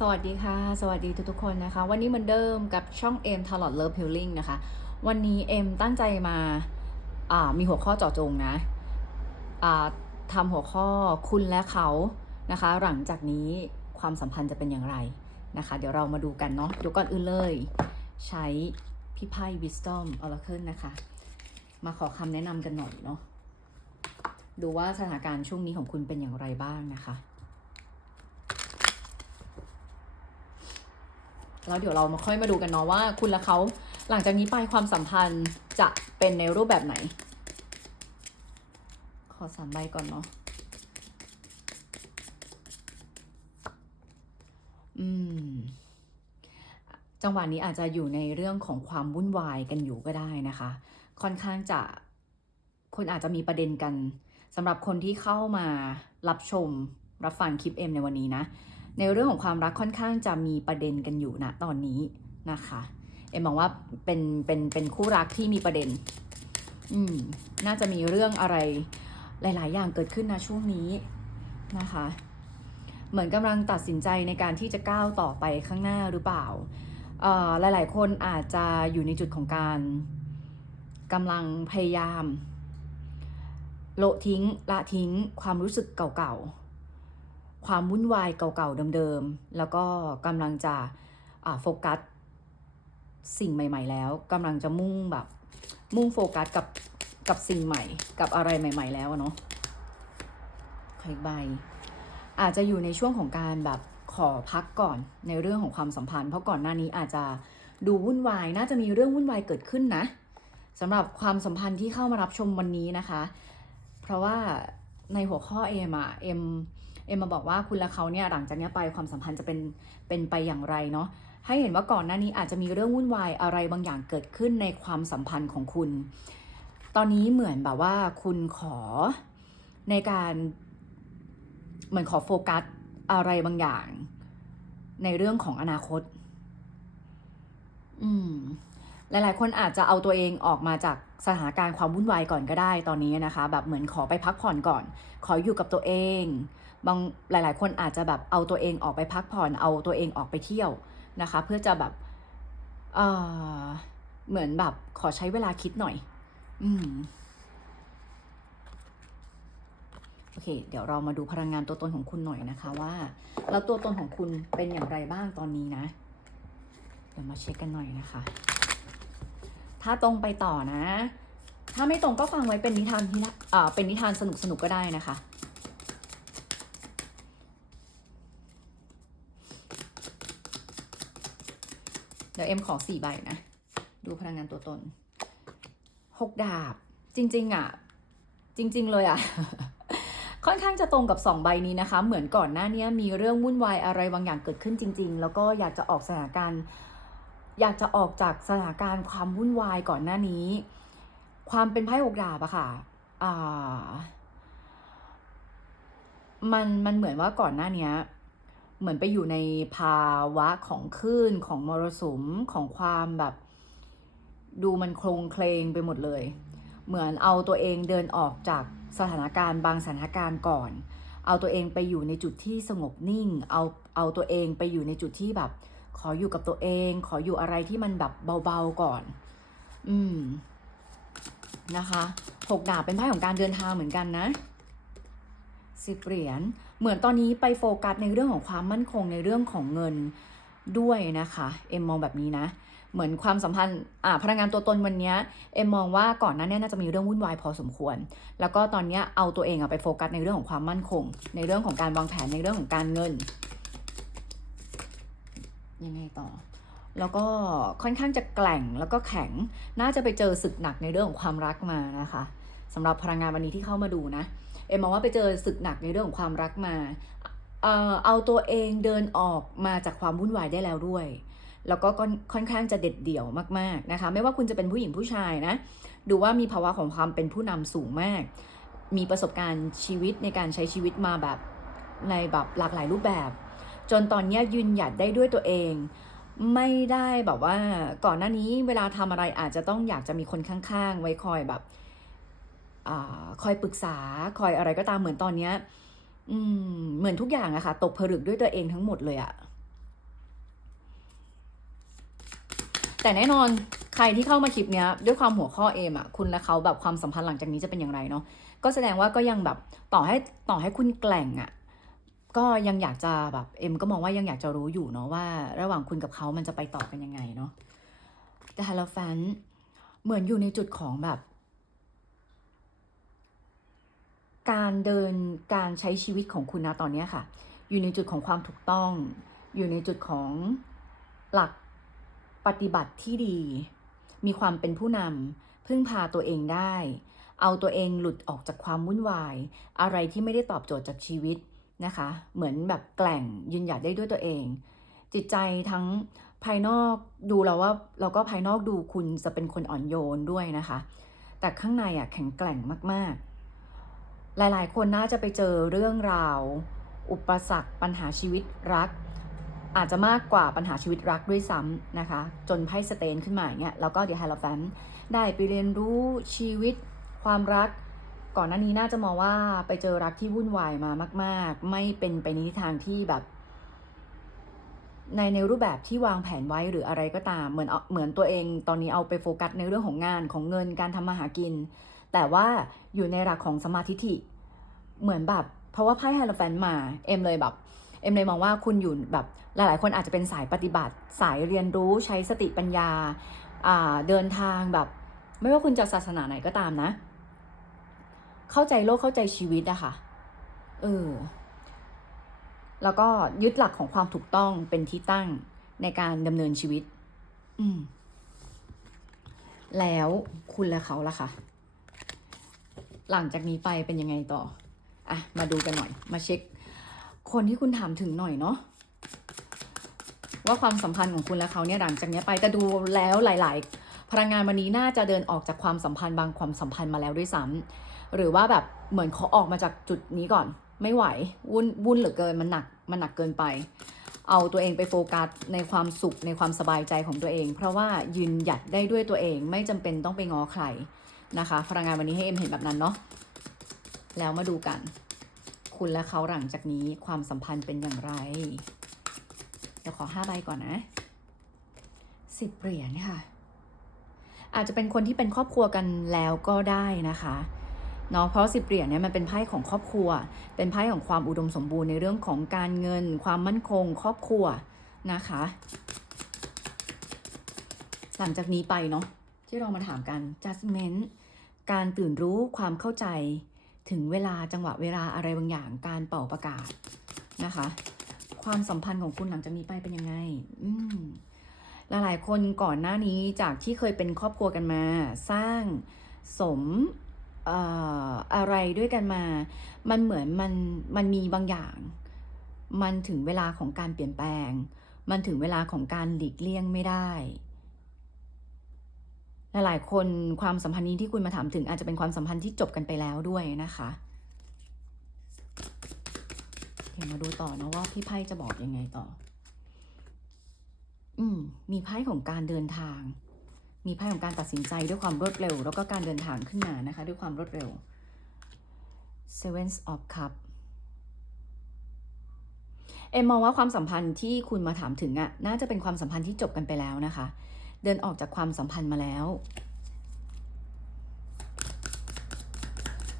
สวัสดีค่ะ สวัสดีทุกๆคนนะคะ วันนี้เหมือนเดิมกับช่องเอ็มทาร์ลอตเลิฟฮิลลิ่งนะคะ วันนี้เอ็มตั้งใจมาอ่ามีหัวข้อเจาะจงนะอ่าทำหัวข้อคุณและเขานะคะ หลังจากนี้ความสัมพันธ์จะเป็นอย่างไรนะคะ เดี๋ยวเรามาดูกันเนาะเดี๋ยวก่อนอื่นเลย ใช้พี่ไพ่ Wisdom Oracle นะคะ มาขอคำแนะนำกันหน่อยเนาะดูว่าสถานการณ์ช่วงนี้ของคุณเป็นอย่างไรบ้างนะคะ แล้วเดี๋ยวเรามาค่อยมาดูกันเนาะว่า คุณและเขาหลังจากนี้ไปความสัมพันธ์จะเป็นในรูปแบบไหน ขอสามใบก่อนเนาะอืม จังหวะนี้อาจจะอยู่ในเรื่องของความวุ่นวายกันอยู่ก็ได้นะคะ ค่อนข้างจะคนอาจจะมีประเด็นกันสำหรับคนที่เข้ามารับชมรับฟังคลิปเอ็มในวันนี้นะ ในเรื่องของความรักค่อนข้างจะมีประเด็นกันอยู่นะตอนนี้นะคะเอ็มมองว่าเป็นเป็นเป็นคู่รักที่มีประเด็น อืมน่าจะมีเรื่องอะไรหลาย ๆ อย่างเกิดขึ้นนะช่วงนี้นะคะ เหมือนกำลังตัดสินใจในการที่จะก้าวต่อไปข้างหน้าหรือเปล่าเอ่อหลาย ๆ คนอาจจะอยู่ในจุดของการกำลังพยายาม โละทิ้งละทิ้งความรู้สึกเก่า ๆ ความวุ่นวายเก่าๆเดิมๆ แล้วก็กำลังจะโฟกัสสิ่งใหม่ ๆ แล้วกำลังจะมุ่งแบบ มุ่งโฟกัสกับกับสิ่งใหม่ กับอะไรใหม่ ๆ แล้วเนาะขออีกใบ อาจจะอยู่ในช่วงของการแบบขอพักก่อนในเรื่องของความสัมพันธ์ เพราะก่อนหน้านี้อาจจะดูวุ่นวาย น่าจะมีเรื่องวุ่นวายเกิดขึ้นนะสำหรับความสัมพันธ์ที่เข้ามารับชมวันนี้นะคะ เพราะว่าในหัวข้อเอ็มอะเอ็ม เอ็มมาบอกว่าคุณและเขาเนี่ยหลังจากนี้ไปความสัมพันธ์จะเป็นเป็นไปอย่างไรเนาะให้เห็นว่าก่อนหน้านี้อาจจะมีเรื่องวุ่นวายอะไรบางอย่างเกิดขึ้นในความสัมพันธ์ของคุณ ตอนนี้เหมือนแบบว่าคุณขอในการเหมือนขอโฟกัสอะไรบางอย่าง ในเรื่องของอนาคต อืม หลาย ๆ คนอาจจะเอาตัวเองออกมาจากสถานการณ์ความวุ่นวายก่อนก็ได้ตอนนี้นะคะ แบบเหมือนขอไปพักผ่อนก่อน ขออยู่กับตัวเอง บางหลาย ๆ คนอาจจะแบบเอาตัวเองออกไปพักผ่อนเอาตัวเองออกไปเที่ยวนะคะ เพื่อจะแบบเออเหมือนแบบขอใช้เวลาคิดหน่อย อืมโอเค เดี๋ยวเรามาดูพลังงานตัวตนของคุณหน่อยนะคะว่า แล้วตัวตนของคุณเป็นอย่างไรบ้างตอนนี้นะ เดี๋ยวมาเช็คกันหน่อยนะคะ ถ้าตรงไปต่อนะ ถ้าไม่ตรงก็ฟังไว้เป็นนิทานที่ละเออเป็นนิทานสนุกสนุกก็ได้นะคะ เดี๋ยวเอ็มขอสี่ใบนะ ดูพลังงานตัวตนหกดาบ จริง ๆ อะ จริง ๆ เลยอะ ค่อนข้างจะตรงกับสองใบนี้นะคะ เหมือนก่อนหน้านี้มีเรื่องวุ่นวายอะไรบางอย่างเกิดขึ้นจริง ๆ แล้วก็อยากจะออกสถานการณ์อยากจะออกจากสถานการณ์ความวุ่นวายก่อนหน้านี้ ความเป็นไพ่หกดาบอะค่ะอ่ามันมันเหมือนว่าก่อนหน้านี้ เหมือนไปอยู่ในภาวะของคลื่นของมรสุมของความแบบ ดูมันโครงเคลงไปหมดเลย เหมือนเอาตัวเองเดินออกจากสถานการณ์บางสถานการณ์ก่อน เอาตัวเองไปอยู่ในจุดที่สงบนิ่ง เอาเอาตัวเองไปอยู่ในจุดที่แบบ ขออยู่กับตัวเอง ขออยู่อะไรที่มันแบบเบาๆก่อน อืมนะคะหกดาบเป็นไพ่ของการเดินทางเหมือนกันนะสิบเหรียญ เหมือนตอนนี้ไปโฟกัสในเรื่องของความมั่นคงในเรื่องของเงินด้วยนะคะ เอ็มมองแบบนี้นะ เหมือนความสัมพันธ์อ่าพลังงานตัวตนวันนี้เอ็มมองว่าก่อนหน้านี้น่าจะมีเรื่องวุ่นวายพอสมควร แล้วก็ตอนนี้เอาตัวเองอะไปโฟกัสในเรื่องของความมั่นคง ในเรื่องของการวางแผนในเรื่องของการเงิน ยังไงต่อ แล้วก็ค่อนข้างจะแกล่งแล้วก็แข็ง น่าจะไปเจอศึกหนักในเรื่องของความรักมานะคะสำหรับพลังงานวันนี้ที่เข้ามาดูนะ เอ็มมองว่าไปเจอศึกหนักในเรื่องของความรักมาเอ่อเอาตัวเองเดินออกมาจากความวุ่นวายได้แล้วด้วย แล้วก็ค่อนข้างจะเด็ดเดี่ยวมากๆนะคะ ไม่ว่าคุณจะเป็นผู้หญิงผู้ชายนะ ดูว่ามีภาวะของความเป็นผู้นำสูงมาก มีประสบการณ์ชีวิตในการใช้ชีวิตมาแบบในแบบหลากหลายรูปแบบ จนตอนนี้ยยืนหยัดได้ด้วยตัวเอง ไม่ได้แบบว่าก่อนหน้านี้เวลาทำอะไรอาจจะต้องอยากจะมีคนข้างๆ ไว้คอยแบบ อคอยปรึกษาคอยอะไรก็ตามเหมือนตอนเนี้ยเหมือนทุกอย่างอะค่ะ ตกผลึกด้วยตัวเองทั้งหมดเลยอะแต่แน่นอนใครที่เข้ามาคลิปเนี้ยด้วยความหัวข้อเอมอะคุณและเขาแบบความสัมพันธ์หลังจากนี้จะเป็นอย่างไรเนาะก็แสดงว่าก็ยังแบบต่อให้ต่อให้คุณแกล่งอะก็ยังอยากจะแบบเอ็มก็มองว่ายังอยากจะรู้อยู่เนาะว่า ระหว่างคุณกับเขามันจะไปต่อกันยังไงเนาะแต่ฮาโลแฟนเหมือนอยู่ในจุดของแบบ การเดินการใช้ชีวิตของคุณนะตอนนี้ค่ะ อยู่ในจุดของความถูกต้อง อยู่ในจุดของหลักปฏิบัติที่ดี มีความเป็นผู้นำพึ่งพาตัวเองได้ เอาตัวเองหลุดออกจากความวุ่นวาย อะไรที่ไม่ได้ตอบโจทย์จากชีวิตนะคะ เหมือนแบบแกล่งยืนหยัดได้ด้วยตัวเอง จิตใจทั้งภายนอกดูแล้วว่าเราก็ภายนอกดูคุณจะเป็นคนอ่อนโยนด้วยนะคะ แต่ข้างในอะแข็งแกร่งมากๆ หลายๆ คนน่าจะไปเจอเรื่องราว อุปสรรคปัญหาชีวิตรัก อาจจะมากกว่าปัญหาชีวิตรักด้วยซ้ำนะคะ จนไพ่สเตนขึ้นมาอย่างเงี้ยแล้วก็เดี๋ยวไฮโลแฟนได้ไปเรียนรู้ชีวิตความรัก ก่อนหน้านี้น่าจะมองว่าไปเจอรักที่วุ่นวายมามาก ๆ ไม่เป็นไปในทิศทางที่แบบ ในในรูปแบบที่วางแผนไว้หรืออะไรก็ตามเหมือนเอาเหมือนตัวเอง ตอนนี้เอาไปโฟกัสในเรื่องของงานของเงินการทำมาหากิน แต่ว่าอยู่ในหลักของสมาธิิเหมือนแบบเพราะว่าไพ่ไฮโลแฟนมาเอ็มเลยแบบเอ็มเลยมองว่าคุณอยู่แบบหลาย ๆ คนอาจจะเป็นสายปฏิบัติ สายเรียนรู้ใช้สติปัญญาเดินทางแบบ ไม่ว่าคุณจะศาสนาไหนก็ตามนะ เข้าใจโลกเข้าใจชีวิตอะค่ะเออแล้วก็ยึดหลักของความถูกต้องเป็นที่ตั้งในการดำเนินชีวิต อืม แล้วคุณและเขาล่ะคะ หลังจากนี้ไปเป็นยังไงต่ออะมาดูกันหน่อย มาเช็ค คนที่คุณถามถึงหน่อยเนาะว่าความสัมพันธ์ของคุณและเขาเนี่ยหลังจากนี้ไปแต่ดูแล้วหลาย ๆ พลังงานวันนี้น่าจะเดินออกจากความสัมพันธ์บางความสัมพันธ์มาแล้วด้วยซ้ำหรือว่าแบบเหมือนเขาออกมาจากจุดนี้ก่อน ไม่ไหววุ่นวุ่นเหลือเกินมันหนักมันหนักเกินไป เอาตัวเองไปโฟกัสในความสุขในความสบายใจของตัวเอง เพราะว่ายืนหยัดได้ด้วยตัวเองไม่จำเป็นต้องไปง้อใคร นะคะ พลังงานวันนี้ให้เอ็มเห็นแบบนั้นเนาะแล้วมาดูกัน คุณและเขาหลังจากนี้ความสัมพันธ์เป็นอย่างไร เดี๋ยวขอห้าใบก่อนนะสิบเหรียญค่ะ อาจจะเป็นคนที่เป็นครอบครัวกันแล้วก็ได้นะคะเนาะเพราะสิบเหรียญเนี่ยมันเป็นไพ่ของครอบครัว เป็นไพ่ของความอุดมสมบูรณ์ในเรื่องของการเงิน ความมั่นคง ครอบครัวนะคะ หลังจากนี้ไปเนาะ ที่เรามาถามกัน judgment การตื่นรู้ความเข้าใจถึงเวลาจังหวะเวลาอะไรบางอย่างการเป่าประกาศนะคะ ความสัมพันธ์ของคุณหลังจากนี้ไปเป็นยังไง อืมหลายๆคนก่อนหน้านี้จากที่เคยเป็นครอบครัวกันมา สร้างสมอะไรด้วยกันมา มันเหมือนมันมันมีบางอย่าง มันถึงเวลาของการเปลี่ยนแปลง มันถึงเวลาของการหลีกเลี่ยงไม่ได้ หลายๆ คนความสัมพันธ์นี้ที่คุณมาถามถึงอาจจะเป็นความสัมพันธ์ที่จบกันไปแล้วด้วยนะคะเดี๋ยวมาดูต่อนะว่าพี่ไพ่จะบอกยังไงต่อ อืม มีไพ่ของการเดินทาง มีไพ่ของการตัดสินใจด้วยความรวดเร็ว แล้วก็การเดินทางขึ้นมานะคะ ด้วยความรวดเร็ว Seven of Cup เอ็มมองว่าความสัมพันธ์ที่คุณมาถามถึงอะ่ะน่าจะเป็นความสัมพันธ์ที่จบกันไปแล้วนะคะ เดินออกจากความสัมพันธ์มาแล้ว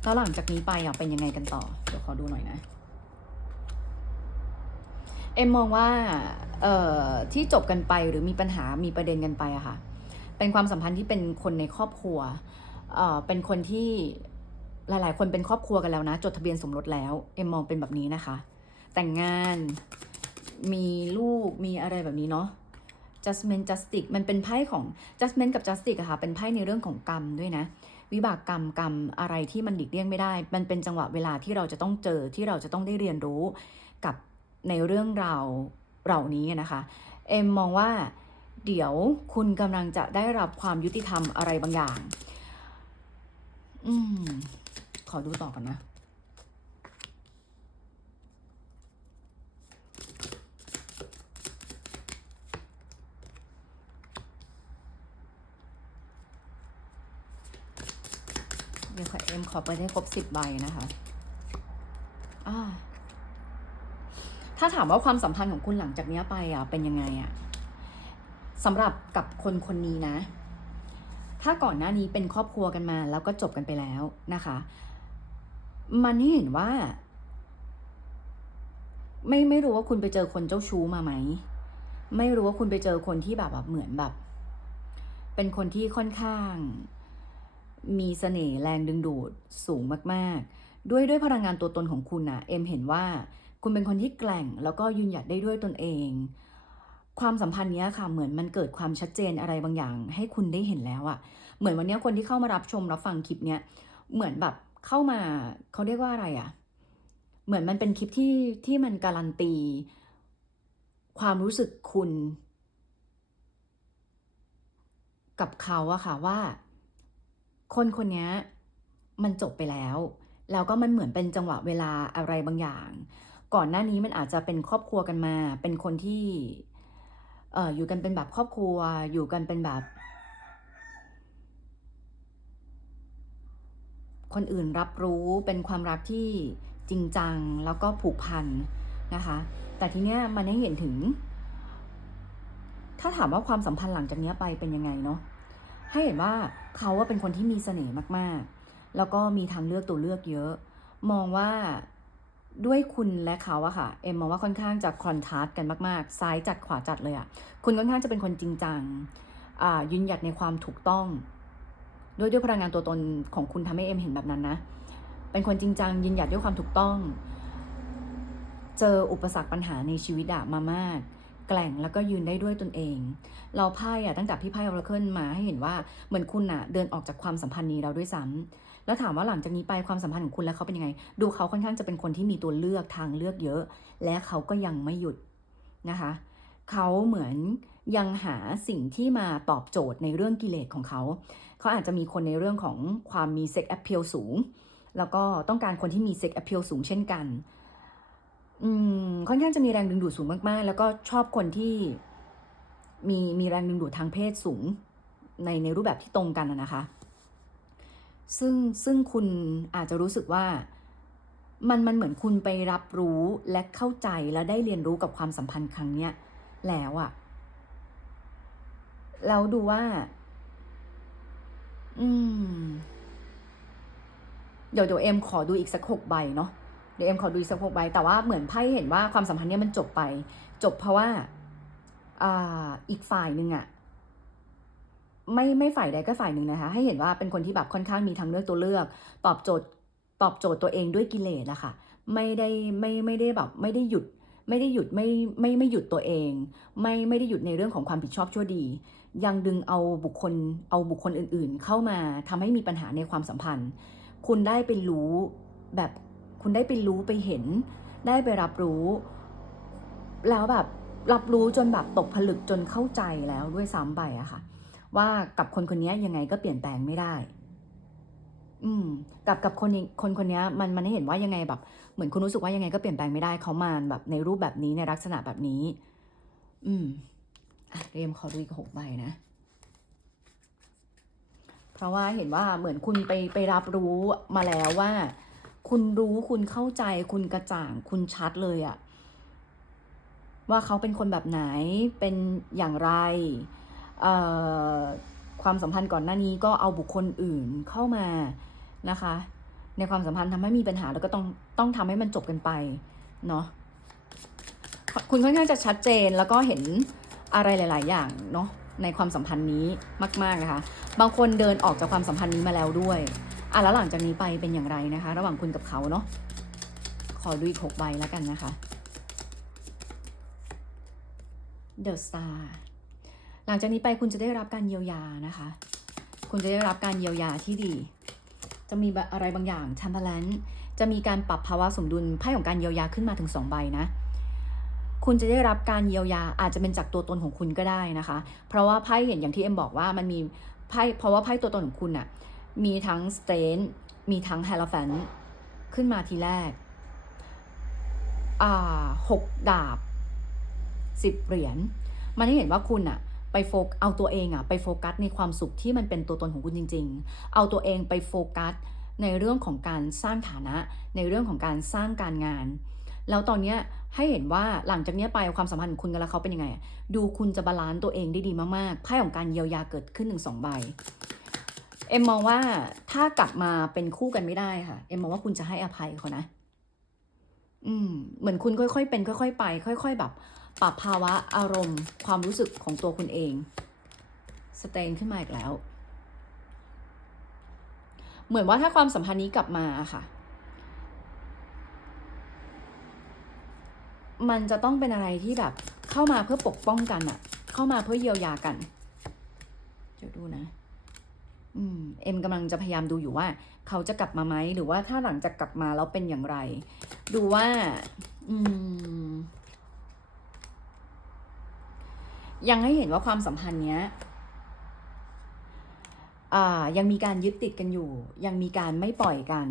แล้วหลังจากนี้ไปอะเป็นยังไงกันต่อ เดี๋ยวขอดูหน่อยนะ เอ็มมองว่าเอ่อที่จบกันไปหรือมีปัญหามีประเด็นกันไปอะค่ะ เป็นความสัมพันธ์ที่เป็นคนในครอบครัวเอ่อเป็นคนที่หลาย ๆ คนเป็นครอบครัวกันแล้วนะ จดทะเบียนสมรสแล้ว เอ็มมองเป็นแบบนี้นะคะ แต่งงานมีลูกมีอะไรแบบนี้เนาะ judgment justice มันเป็นไพ่ของ judgment กับ justice อะค่ะ เป็นไพ่ในเรื่องของกรรมด้วยนะ วิบากกรรมกรรมอะไรที่มันหลีกเลี่ยงไม่ได้ มันเป็นจังหวะเวลาที่เราจะต้องเจอที่เราจะต้องได้เรียนรู้กับในเรื่องราวเหล่านี้นะคะ เอ็มมองว่าเดี๋ยวคุณกำลังจะได้รับความยุติธรรมอะไรบางอย่าง อืม ขอดูต่อก่อนนะ เดี๋ยวข อเอ็มขอเปิดให้ครบสิบใบนะคะอ่าถ้าถามว่าความสัมพันธ์ของคุณหลังจากเนี้ยไปอะเป็นยังไงอะสำหรับกับคนคนนี้นะ ถ้าก่อนหน้านี้เป็นครอบครัวกันมา แล้วก็จบกันไปแล้วนะคะ มันให้เห็นว่า ไม่ไม่รู้ว่าคุณไปเจอคนเจ้าชู้มาไหม ไม่รู้ว่าคุณไปเจอคนที่แบบแบบเหมือนแบบ เป็นคนที่ค่อนข้าง มีเสน่ห์แรงดึงดูดสูงมากๆ ด้วยด้วยพลังงานตัวตนของคุณนะเอ็มเห็นว่าคุณเป็นคนที่แกร่งแล้วก็ยืนหยัดได้ด้วยตนเอง ความสัมพันธ์เนี้ยค่ะเหมือนมันเกิดความชัดเจนอะไรบางอย่าง ให้คุณได้เห็นแล้วอะเหมือนวันเนี้ยคนที่เข้ามารับชมรับฟังคลิปเนี้ยเหมือนแบบเข้ามาเขาเรียกว่าอะไรอะเหมือนมันเป็นคลิปที่ที่มันการันตี ความรู้สึกคุณ กับเขาอะค่ะว่า คนคนนี้มันจบไปแล้ว แล้วก็มันเหมือนเป็นจังหวะเวลาอะไรบางอย่าง ก่อนหน้านี้มันอาจจะเป็นครอบครัวกันมา เป็นคนที่เอออยู่กันเป็นแบบครอบครัว อยู่กันเป็นแบบ คนอื่นรับรู้เป็นความรักที่จริงจังแล้วก็ผูกพันนะคะ แต่ทีเนี้ยมันให้เห็นถึง ถ้าถามว่าความสัมพันธ์หลังจากเนี้ยไปเป็นยังไงเนาะให้เห็นว่า เขาว่าเป็นคนที่มีเสน่ห์มากๆ แล้วก็มีทางเลือกตัวเลือกเยอะ มองว่าด้วยคุณและเขาอะค่ะ เอ็มมองว่าค่อนข้างจะคอนทราสต์กันมากๆ ซ้ายจัดขวาจัดเลยอะคุณค่อนข้างจะเป็นคนจริงจังอ่ายืนหยัดในความถูกต้อง ด้วยด้วยพลังงานตัวตนของคุณทำให้เอ็มเห็นแบบนั้นนะ เป็นคนจริงจังยืนหยัดด้วยความถูกต้อง เจออุปสรรคปัญหาในชีวิตอะมามาก แกล่งแล้วก็ยืนได้ด้วยตนเอง เราไพ่อะตั้งแต่พี่ไพ่ออราเคิลมาให้เห็นว่าเหมือนคุณอะเดินออกจากความสัมพันธ์นี้เราด้วยซ้ำแล้วถามว่าหลังจากนี้ไปความสัมพันธ์ของคุณและเขาเป็นยังไง ดูเขาค่อนข้างจะเป็นคนที่มีตัวเลือกทางเลือกเยอะ และเขาก็ยังไม่หยุดนะคะเขาเหมือนยังหาสิ่งที่มาตอบโจทย์ในเรื่องกิเลสของเขา เขาอาจจะมีคนในเรื่องของความมีเซ็กแอพเพลสูง แล้วก็ต้องการคนที่มีเซ็กแอพเพลสูงเช่นกัน อืมค่อนข้างจะมีแรงดึงดูดสูงมาก ๆ แล้วก็ชอบคนที่มีมีแรงดึงดูดทางเพศสูงในในรูปแบบที่ตรงกันนะคะ ซึ่งซึ่งคุณอาจจะรู้สึกว่ามันมันเหมือนคุณไปรับรู้และเข้าใจและได้เรียนรู้กับความสัมพันธ์ครั้งเนี้ยแล้วอะแล้วดูว่า อืม เดี๋ยวเดี๋ยวเอ็มขอดูอีกสักหกใบเนาะ เดี๋ยวเอ็มขอดูอีกสักหกใบแต่ว่าเหมือนไพ่เห็นว่าความสัมพันธ์เนี้ยมันจบไป จบเพราะว่าอ่าอีกฝ่ายหนึ่งอะไม่ไม่ฝ่ายใดก็ฝ่ายหนึ่งนะคะ ให้เห็นว่าเป็นคนที่แบบค่อนข้างมีทางเลือกตัวเลือก ตอบโจทย์ตอบโจทย์ตัวเองด้วยกิเลสอะค่ะ ไม่ได้ไม่ไม่ได้แบบไม่ได้หยุดไม่ได้หยุดไม่ไม่ไม่หยุดตัวเอง ไม่ไม่ได้หยุดในเรื่องของความผิดชอบชั่วดี ยังดึงเอาบุคคลเอาบุคคลอื่นๆ เข้ามาทำให้มีปัญหาในความสัมพันธ์ คุณได้ไปรู้แบบ คุณได้ไปรู้ไปเห็น ได้ไปรับรู้ แล้วแบบรับรู้จนแบบตกผลึกจนเข้าใจแล้วด้วยซ้ำไปอะค่ะ ว่ากับคนคนนี้ยังไงก็เปลี่ยนแปลงไม่ได้ อืม กับกับคนคนคนนี้มันมันให้เห็นว่ายังไงแบบ เหมือนคุณรู้สึกว่ายังไงก็เปลี่ยนแปลงไม่ได้เขามาแบบในรูปแบบนี้ในลักษณะแบบนี้ อืมอะเรียมขอดูอีกหกใบนะเพราะว่าเห็นว่าเหมือนคุณไปไปรับรู้มาแล้วว่า คุณรู้คุณเข้าใจคุณกระจ่างคุณชัดเลยอะว่าเขาเป็นคนแบบไหนเป็นอย่างไร ความสัมพันธ์ก่อนหน้านี้ก็เอาบุคคลอื่นเข้ามานะคะ ในความสัมพันธ์ทำให้มีปัญหาแล้วก็ต้องต้องทำให้มันจบกันไปเนาะคุณค่อนข้างจะชัดเจนแล้วก็เห็นอะไรหลาย ๆ อย่างเนาะ ในความสัมพันธ์นี้มาก ๆนะคะ บางคนเดินออกจากความสัมพันธ์นี้มาแล้วด้วยอะแล้วหลังจากนี้ไปเป็นอย่างไรนะคะ ระหว่างคุณกับเขาเนาะขอดูอีกหกใบแล้วกันนะคะ The Star หลังจากนี้ไปคุณจะได้รับการเยียวยานะคะ คุณจะได้รับการเยียวยาที่ดี จะมีอะไรบางอย่าง Temperance จะมีการปรับภาวะสมดุลไพ่ของการเยียวยาขึ้นมาถึงสองใบนะ คุณจะได้รับการเยียวยาอาจจะเป็นจากตัวตนของคุณก็ได้นะคะ เพราะว่าไพ่เห็นอย่างที่เอ็มบอกว่ามันมีไพ่เพราะว่าไพ่ตัวตนของคุณอะมีทั้งสเตนมีทั้งเฮลแฟนขึ้นมาทีแรกอ่าหกดาบสิบเหรียญมันให้เห็นว่าคุณอะไปโฟกเอาตัวเองอะไปโฟกัสในความสุขที่มันเป็นตัวตนของคุณจริง ๆ เอาตัวเองไปโฟกัสในเรื่องของการสร้างฐานะในเรื่องของการสร้างการงาน แล้วตอนเนี้ยให้เห็นว่าหลังจากนี้ไปความสัมพันธ์ของคุณกับเขาเป็นยังไง ดูคุณจะบาลานซ์ตัวเองได้ดีมากๆไพ่ของการเยียวยาเกิดขึ้นหนึ่งสองใบ เอ็มมองว่าถ้ากลับมาเป็นคู่กันไม่ได้ค่ะ เอ็มมองว่าคุณจะให้อภัยเขานะ อืม เหมือนคุณค่อยๆเป็น ค่อย ๆ ไป ค่อย ๆ แบบ ปรับภาวะอารมณ์ ความรู้สึกของตัวคุณเอง สเตนขึ้นมาอีกแล้ว เหมือนว่าถ้าความสัมพันธ์นี้กลับมาค่ะ มันจะต้องเป็นอะไรที่แบบเข้ามาเพื่อปกป้องกันอะเข้ามาเพื่อเยียวยากันเดี๋ยวดูนะอืมเอ็มกำลังจะพยายามดูอยู่ว่า เขาจะกลับมาไหมหรือว่าถ้าหลังจากกลับมาแล้วเป็นอย่างไร ดูว่า อืม ยังให้เห็นว่าความสัมพันธ์เนี้ยอ่ายังมีการยึดติดกันอยู่ ยังมีการไม่ปล่อยกัน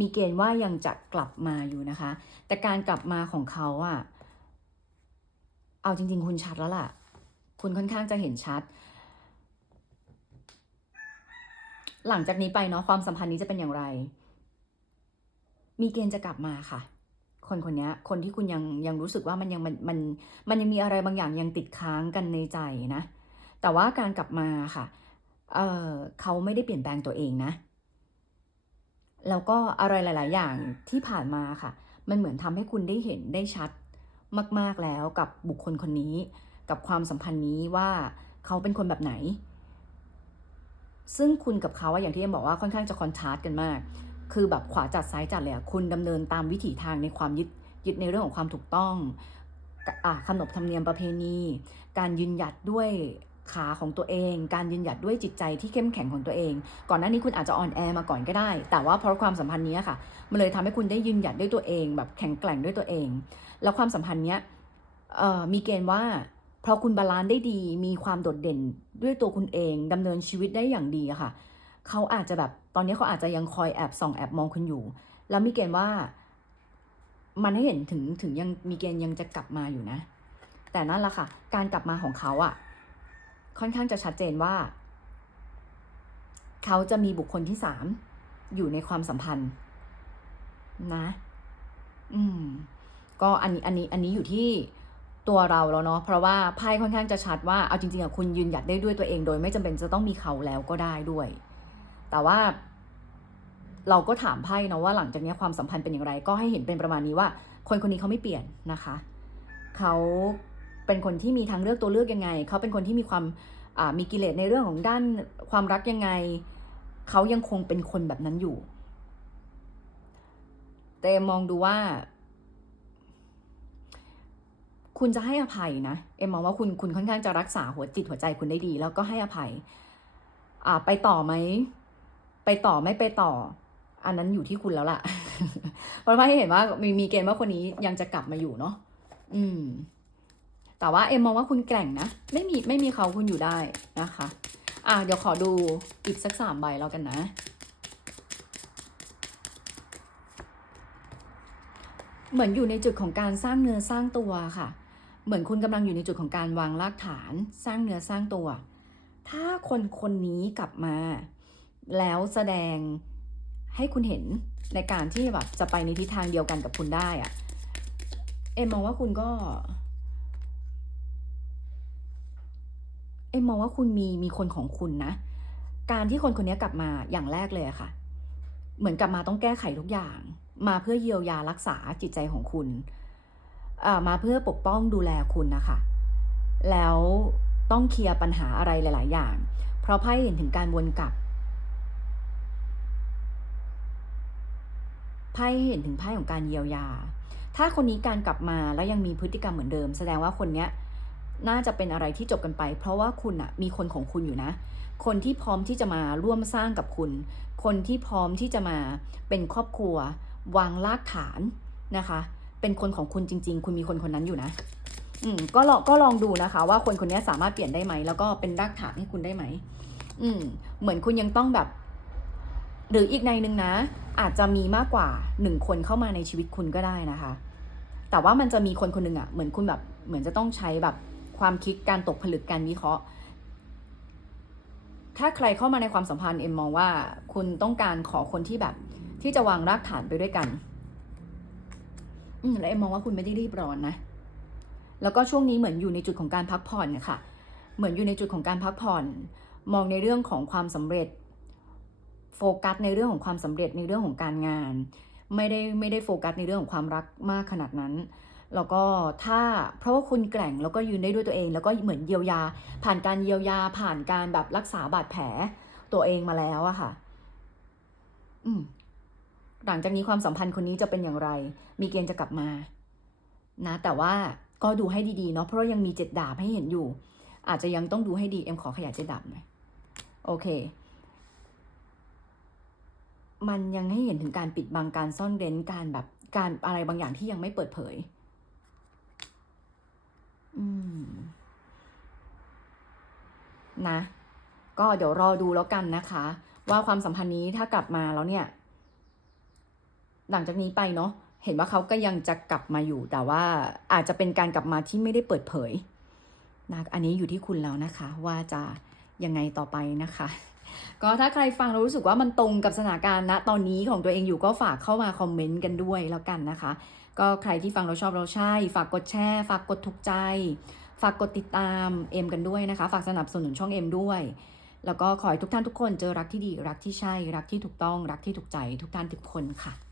มีเกณฑ์ว่ายังจะกลับมาอยู่นะคะ แต่การกลับมาของเขาอะเอาจริง ๆ คุณชัดแล้วล่ะ คุณค่อนข้างจะเห็นชัด หลังจากนี้ไปเนาะความสัมพันธ์นี้จะเป็นอย่างไร มีเกณฑ์จะกลับมาค่ะ คนคนนี้คนที่คุณยังยังรู้สึกว่ามันยังมันมันมันยังมีอะไรบางอย่างยังติดค้างกันในใจนะ แต่ว่าการกลับมาค่ะเออเขาไม่ได้เปลี่ยนแปลงตัวเองนะ แล้วก็อะไรหลาย ๆ อย่างที่ผ่านมาค่ะ มันเหมือนทำให้คุณได้เห็นได้ชัดมาก ๆ แล้วกับบุคคลคนนี้ กับความสัมพันธ์นี้ว่าเขาเป็นคนแบบไหน ซึ่งคุณกับเขาอย่างที่เอ็มบอกว่าค่อนข้างจะคอนทราสต์กันมาก คือแบบขวาจัดซ้ายจัดเลยคุณดำเนินตามวิถีทางในความยึดยึดในเรื่องของความถูกต้องอขนบธรรมเนียมประเพณี การยืนหยัดด้วย ขาของตัวเอง การยืนหยัดด้วยจิตใจที่เข้มแข็งของตัวเอง ก่อนหน้านี้คุณอาจจะอ่อนแอมาก่อนก็ได้ แต่ว่าเพราะความสัมพันธ์นี้ค่ะ มันเลยทำให้คุณได้ยืนหยัดด้วยตัวเอง แบบแข็งแกร่งด้วยตัวเอง แล้วความสัมพันธ์เนี้ยมีเกณฑ์ว่าเพราะคุณบาลานซ์ได้ดี มีความโดดเด่นด้วยตัวคุณเองดำเนินชีวิตได้อย่างดีค่ะ เขาอาจจะแบบตอนนี้เขาอาจจะยังคอยแอบส่องแอบมองคุณอยู่ แล้วมีเกณฑ์ว่า มันให้เห็นถึงถึงยังมีเกณฑ์ยังจะกลับมาอยู่นะ แต่นั่นแหละค่ะ การกลับมาของเขาอะ ค่อนข้างจะชัดเจนว่า เขาจะมีบุคคลที่สามอยู่ในความสัมพันธ์ นะ อืม ก็อันนี้อันนี้อันนี้อยู่ที่ตัวเราแล้วเนาะเพราะว่าไพ่ค่อนข้างจะชัดว่าเอาจริงๆอะคุณยืนหยัดได้ด้วยตัวเองโดย ไม่จำเป็นจะต้องมีเขาแล้วก็ได้ด้วย แต่ว่า เราก็ถามไพ่เนาะว่าหลังจากนี้ความสัมพันธ์เป็นอย่างไร ก็ให้เห็นเป็นประมาณนี้ว่า คนคนนี้เขาไม่เปลี่ยนนะคะ เขา เป็นคนที่มีทางเลือกตัวเลือกยังไง เขาเป็นคนที่มีความมีกิเลสในเรื่องของด้านความรักยังไง เขายังคงเป็นคนแบบนั้นอยู่ แต่มองดูว่า คุณจะให้อภัยนะ เอ็มมองว่าคุณคุณค่อนข้างจะรักษาหัวจิตหัวใจคุณได้ดี แล้วก็ให้อภัย อ่า ไปต่อไหม ไปต่อไม่ไปต่อ อันนั้นอยู่ที่คุณแล้วล่ะเพราะว่าให้เห็นว่ามีมีเกณฑ์ว่าคนนี้ยังจะกลับมาอยู่เนาะอืม แต่ว่าเอ็มมองว่าคุณแกร่งนะ ไม่มีไม่มีเขาคุณอยู่ได้นะคะ อะเดี๋ยวขอดูอีกสักสามใบแล้วกันนะ เหมือนอยู่ในจุดของการสร้างเนื้อสร้างตัวค่ะ เหมือนคุณกำลังอยู่ในจุดของการวางรากฐาน สร้างเนื้อสร้างตัว ถ้าคนคนนี้กลับมา แล้วแสดงให้คุณเห็นในการที่แบบจะไปในทิศทางเดียวกันกับคุณได้อะเอ็มมองว่าคุณก็ อ็มมองว่าคุณมีมีคนของคุณนะ การที่คนคนนี้กลับมาอย่างแรกเลยอะค่ะ เหมือนกลับมาต้องแก้ไขทุกอย่าง มาเพื่อเยียวยารักษาจิตใจของคุณมาเพื่อปกป้องดูแลคุณนะคะ แล้วต้องเคลียร์ปัญหาอะไรหลาย ๆ อย่าง เพราะไพ่เห็นถึงการวนกลับไพ่เห็นถึงไพ่ของการเยียวยา ถ้าคนนี้การกลับมาแล้วยังมีพฤติกรรมเหมือนเดิม แสดงว่าคนเนี้ย น่าจะเป็นอะไรที่จบกันไป เพราะว่าคุณอะมีคนของคุณอยู่นะ คนที่พร้อมที่จะมาร่วมสร้างกับคุณ คนที่พร้อมที่จะมาเป็นครอบครัว วางรากฐานนะคะ เป็นคนของคุณจริง ๆ คุณมีคนคนนั้นอยู่นะ อืมก็ลองก็ลองดูนะคะ ว่าคนคนนี้สามารถเปลี่ยนได้ไหมแล้วก็เป็นรากฐานให้คุณได้ไหมอืมเหมือนคุณยังต้องแบบ หรืออีกในหนึ่งนะ อาจจะมีมากกว่าหนึ่งคนเข้ามาในชีวิตคุณก็ได้นะคะ แต่ว่ามันจะมีคนคนหนึ่งอะ่ะเหมือนคุณแบบเหมือนจะต้องใช้แบบ ความคิดการตกผลึกการวิเคราะห์ ถ้าใครเข้ามาในความสัมพันธ์เอ็มมองว่าคุณต้องการขอคนที่แบบ ที่จะวางรากฐานไปด้วยกัน อืมแล้วเอ็มมองว่าคุณไม่ได้รีบร้อนนะ แล้วก็ช่วงนี้เหมือนอยู่ในจุดของการพักผ่อนนะคะเหมือนอยู่ในจุดของการพักผ่อน มองในเรื่องของความสำเร็จ โฟกัสในเรื่องของความสำเร็จในเรื่องของการงาน ไม่ได้ไม่ได้โฟกัสในเรื่องของความรักมากขนาดนั้น แล้วก็ถ้าเพราะว่าคุณแกร่งแล้วก็ยืนได้ด้วยตัวเอง แล้วก็เหมือนเยียวยา ผ่านการเยียวยาผ่านการแบบรักษาบาดแผลตัวเองมาแล้วอะค่ะ อืมหลังจากนี้ความสัมพันธ์คนนี้จะเป็นอย่างไร มีเกณฑ์จะกลับมา นะ แต่ว่าก็ดูให้ดีๆเนาะเพราะยังมีเจ็ดดาบให้เห็นอยู่ อาจจะยังต้องดูให้ดีเอ็มขอขยายเจ็ดดาบหน่อยโอเค มันยังให้เห็นถึงการปิดบังการซ่อนเร้นการแบบการอะไรบางอย่างที่ยังไม่เปิดเผย อืม นะ ก็เดี๋ยวรอดูแล้วกันนะคะ ว่าความสัมพันธ์นี้ถ้ากลับมาแล้วเนี่ย หลังจากนี้ไปเนาะเห็นว่าเขาก็ยังจะกลับมาอยู่ แต่ว่าอาจจะเป็นการกลับมาที่ไม่ได้เปิดเผยนะอันนี้อยู่ที่คุณแล้วนะคะ ว่าจะยังไงต่อไปนะคะ ก็ถ้าใครฟังแล้วรู้สึกว่ามันตรงกับสถานการณ์ณตอนนี้ของตัวเองอยู่ก็ฝากเข้ามาคอมเมนต์กันด้วยแล้วกันนะคะ ก็ใครที่ฟังเราชอบเราใช่ ฝากกดแชร์ ฝากกดถูกใจ ฝากกดติดตามเอ็มกันด้วยนะคะ ฝากสนับสนุนช่องเอ็มด้วย แล้วก็ขอให้ทุกท่านทุกคนเจอรักที่ดี รักที่ใช่ รักที่ถูกต้อง รักที่ถูกใจทุกท่านทุกคนค่ะ